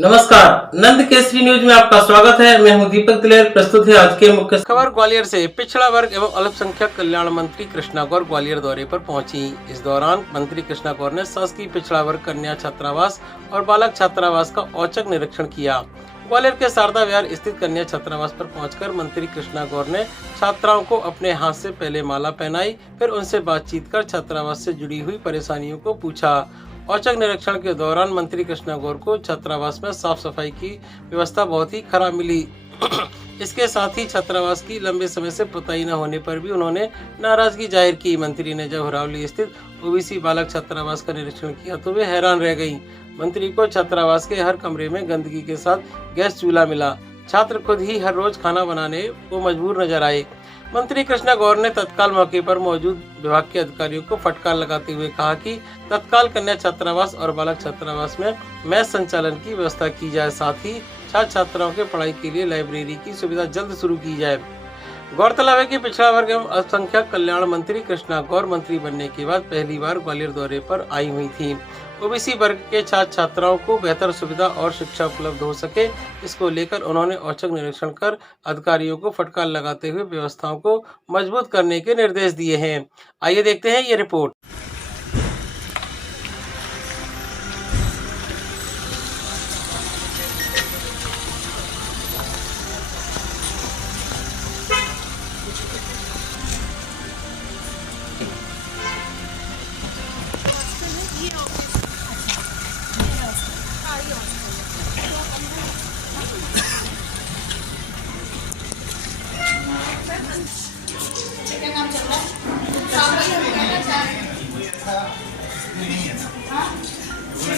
नमस्कार, नंद केसरी न्यूज में आपका स्वागत है। मैं हूं दीपक दिलेर। प्रस्तुत है आज के मुख्य खबर। ग्वालियर से पिछड़ा वर्ग एवं अल्पसंख्यक कल्याण मंत्री कृष्णा गौर ग्वालियर दौरे पर पहुंची। इस दौरान मंत्री कृष्णा गौर ने शासकीय पिछड़ा वर्ग कन्या छात्रावास और बालक छात्रावास का औचक निरीक्षण किया। ग्वालियर के शारदा विहार स्थित कन्या छात्रावास पर पहुंचकर मंत्री कृष्णा गौर ने छात्राओं को अपने हाथ से पहले माला पहनाई, फिर उनसे बातचीत कर छात्रावास से जुड़ी हुई परेशानियों को पूछा। औचक निरीक्षण के दौरान मंत्री कृष्णा गौर को छात्रावास में साफ सफाई की व्यवस्था बहुत ही खराब मिली। इसके साथ ही छात्रावास की लंबे समय से पुताई न होने पर भी उन्होंने नाराजगी जाहिर की। मंत्री ने जब हरावली स्थित ओबीसी बालक छात्रावास का निरीक्षण किया तो वे हैरान रह गयी। मंत्री को छात्रावास के हर कमरे में गंदगी के साथ गैस चूल्हा मिला। छात्र खुद ही हर रोज खाना बनाने को मजबूर नजर आए। मंत्री कृष्णा गौर ने तत्काल मौके पर मौजूद विभाग के अधिकारियों को फटकार लगाते हुए कहा कि तत्काल कन्या छात्रावास और बालक छात्रावास में मैथ संचालन की व्यवस्था की जाए, साथ ही छात्र छात्राओं के पढ़ाई के लिए लाइब्रेरी की सुविधा जल्द शुरू की जाए। गौरतलब है कि पिछड़ा वर्ग एवं अल्पसंख्यक कल्याण मंत्री कृष्णा गौर मंत्री बनने के बाद पहली बार ग्वालियर दौरे पर आई हुई थी। ओबीसी वर्ग के छात्र छात्राओं को बेहतर सुविधा और शिक्षा उपलब्ध हो सके, इसको लेकर उन्होंने औचक निरीक्षण कर अधिकारियों को फटकार लगाते हुए व्यवस्थाओं को मजबूत करने के निर्देश दिए हैं। आइए देखते हैं ये रिपोर्ट।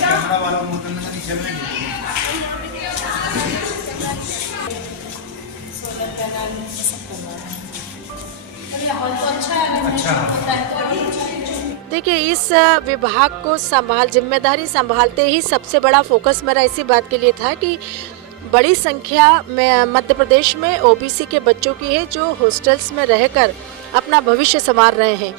कैमरा वाला मोटर में नीचे में सोलर पैनल सब करवाना हॉल तो अच्छा है। देखिए, इस विभाग को जिम्मेदारी संभालते ही सबसे बड़ा फोकस मेरा इसी बात के लिए था कि बड़ी संख्या में मध्य प्रदेश में ओबीसी के बच्चों की है जो हॉस्टल्स में रहकर अपना भविष्य संवार रहे हैं,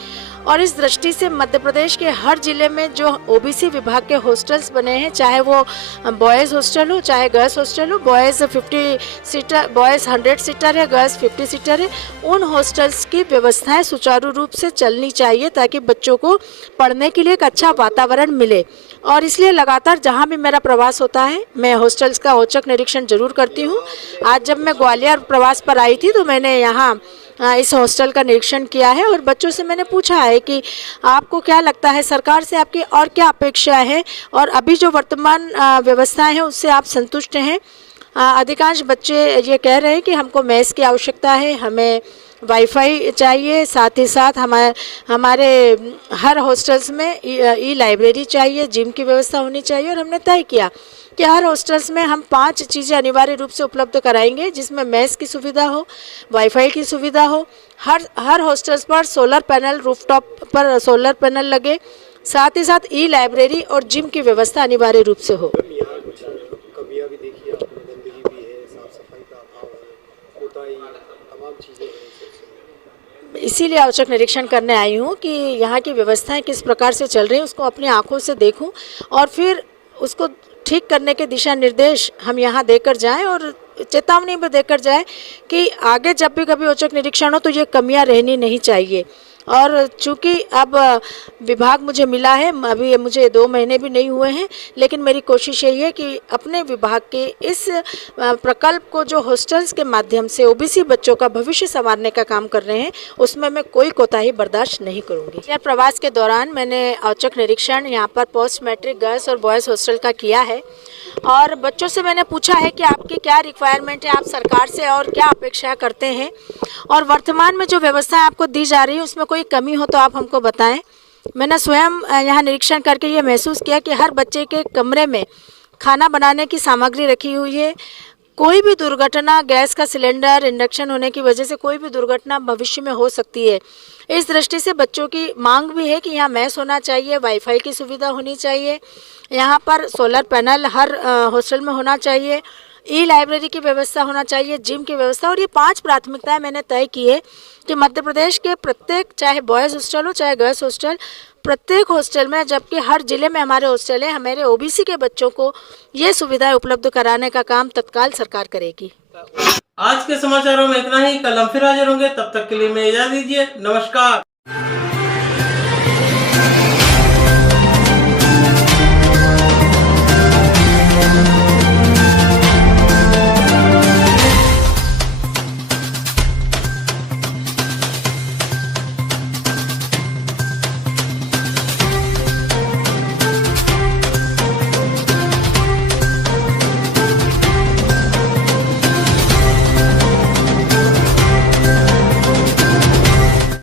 और इस दृष्टि से मध्य प्रदेश के हर जिले में जो ओबीसी विभाग के हॉस्टल्स बने हैं, चाहे वो बॉयज़ हॉस्टल हो चाहे गर्ल्स हॉस्टल हो, बॉयज़ 100 सीटर है, गर्ल्स 50 सीटर है, उन हॉस्टल्स की व्यवस्थाएं सुचारू रूप से चलनी चाहिए ताकि बच्चों को पढ़ने के लिए एक अच्छा वातावरण मिले। और इसलिए लगातार जहां भी मेरा प्रवास होता है मैं हॉस्टल्स का औचक निरीक्षण जरूर करती हूं। आज जब मैं ग्वालियर प्रवास पर आई थी तो मैंने यहाँ इस हॉस्टल का निरीक्षण किया है और बच्चों से मैंने पूछा है कि आपको क्या लगता है, सरकार से आपकी और क्या अपेक्षा है, और अभी जो वर्तमान व्यवस्थाएं हैं उससे आप संतुष्ट हैं। अधिकांश बच्चे ये कह रहे हैं कि हमको मेस की आवश्यकता है, हमें वाईफाई चाहिए, साथ ही साथ हमारे हर हॉस्टल्स में ई लाइब्रेरी चाहिए, जिम की व्यवस्था होनी चाहिए। और हमने तय किया कि हर हॉस्टल्स में हम 5 चीज़ें अनिवार्य रूप से उपलब्ध कराएंगे, जिसमें मेस की सुविधा हो, वाईफाई की सुविधा हो, हर हॉस्टल्स पर सोलर पैनल, रूफटॉप पर सोलर पैनल लगे, साथ ही साथ ई लाइब्रेरी और जिम की व्यवस्था अनिवार्य रूप से हो। इसीलिए औचक निरीक्षण करने आई हूँ कि यहाँ की व्यवस्थाएं किस प्रकार से चल रही हैं उसको अपनी आंखों से देखूं और फिर उसको ठीक करने के दिशा निर्देश हम यहाँ देकर जाएं और चेतावनी भी देकर जाएं कि आगे जब भी कभी औचक निरीक्षण हो तो ये कमियां रहनी नहीं चाहिए। और चूँकि अब विभाग मुझे मिला है, अभी मुझे 2 महीने भी नहीं हुए हैं, लेकिन मेरी कोशिश यही है कि अपने विभाग के इस प्रकल्प को जो हॉस्टल्स के माध्यम से ओबीसी बच्चों का भविष्य संवारने का काम कर रहे हैं उसमें मैं कोई कोताही बर्दाश्त नहीं करूँगी। यार, प्रवास के दौरान मैंने औचक निरीक्षण यहाँ पर पोस्ट मैट्रिक गर्ल्स और बॉयज़ हॉस्टल का किया है और बच्चों से मैंने पूछा है कि आपकी क्या रिक्वायरमेंट है, आप सरकार से और क्या अपेक्षा करते हैं, और वर्तमान में जो व्यवस्थाएं आपको दी जा रही है उसमें कोई कमी हो तो आप हमको बताएं। मैंने स्वयं यहाँ निरीक्षण करके ये महसूस किया कि हर बच्चे के कमरे में खाना बनाने की सामग्री रखी हुई है। कोई भी दुर्घटना, गैस का सिलेंडर, इंडक्शन होने की वजह से कोई भी दुर्घटना भविष्य में हो सकती है। इस दृष्टि से बच्चों की मांग भी है कि यहाँ मेस होना चाहिए, वाईफाई की सुविधा होनी चाहिए, यहाँ पर सोलर पैनल हर हॉस्टल में होना चाहिए, ई लाइब्रेरी की व्यवस्था होना चाहिए, जिम की व्यवस्था। और ये 5 प्राथमिकताएं मैंने तय की है कि मध्य प्रदेश के प्रत्येक, चाहे बॉयज़ हॉस्टल हो चाहे गर्ल्स हॉस्टल, प्रत्येक हॉस्टल में, जबकि हर जिले में हमारे हॉस्टल है, हमारे ओबीसी के बच्चों को ये सुविधाएं उपलब्ध कराने का काम तत्काल सरकार करेगी। आज के समाचारों में इतना ही। कल हम फिर हाजिर होंगे, तब तक के लिए मैं इजाजत दीजिए। नमस्कार।